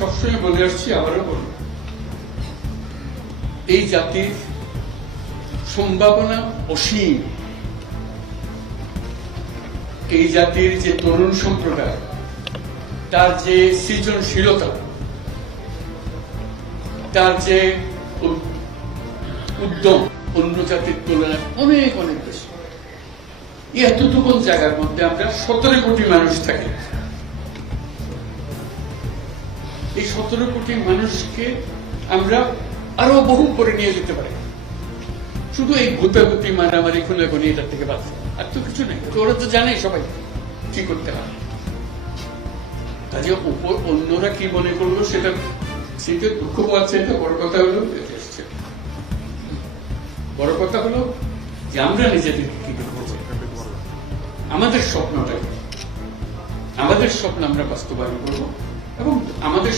সবসময় বলে আসছি, আবারও বলব, এই জাতির সম্ভাবনা অসীম। এই জাতির যে তরুণ সম্প্রদায়, তার যে সৃজনশীলতা, তার যে উদ্যম অন্য জাতির তুলনায় অনেক অনেক বেশি। এতটুকু জায়গার মধ্যে আমরা 17 কোটি মানুষ থাকি। এই 17 কোটি মানুষকে আমরা আরো বহু করে নিয়ে যেতে পারি, শুধু এই ভূতাভূতি মারামারি খুনাখুনি এটার থেকে বাঁচে, আর তো কিছু নেই। ওরা তো জানে সবাই কি করতে হয়। কাজে উপর অন্যরা কি মনে করলো সেটা দুঃখ পাচ্ছে। এটা বড় কথা হলো, বড় কথা হলো যে আমরা নিজেদেরকে কি করবো, আমাদের স্বপ্নটাকে, আমাদের স্বপ্ন আমরা বাস্তবায়ন করবো এবং আমাদের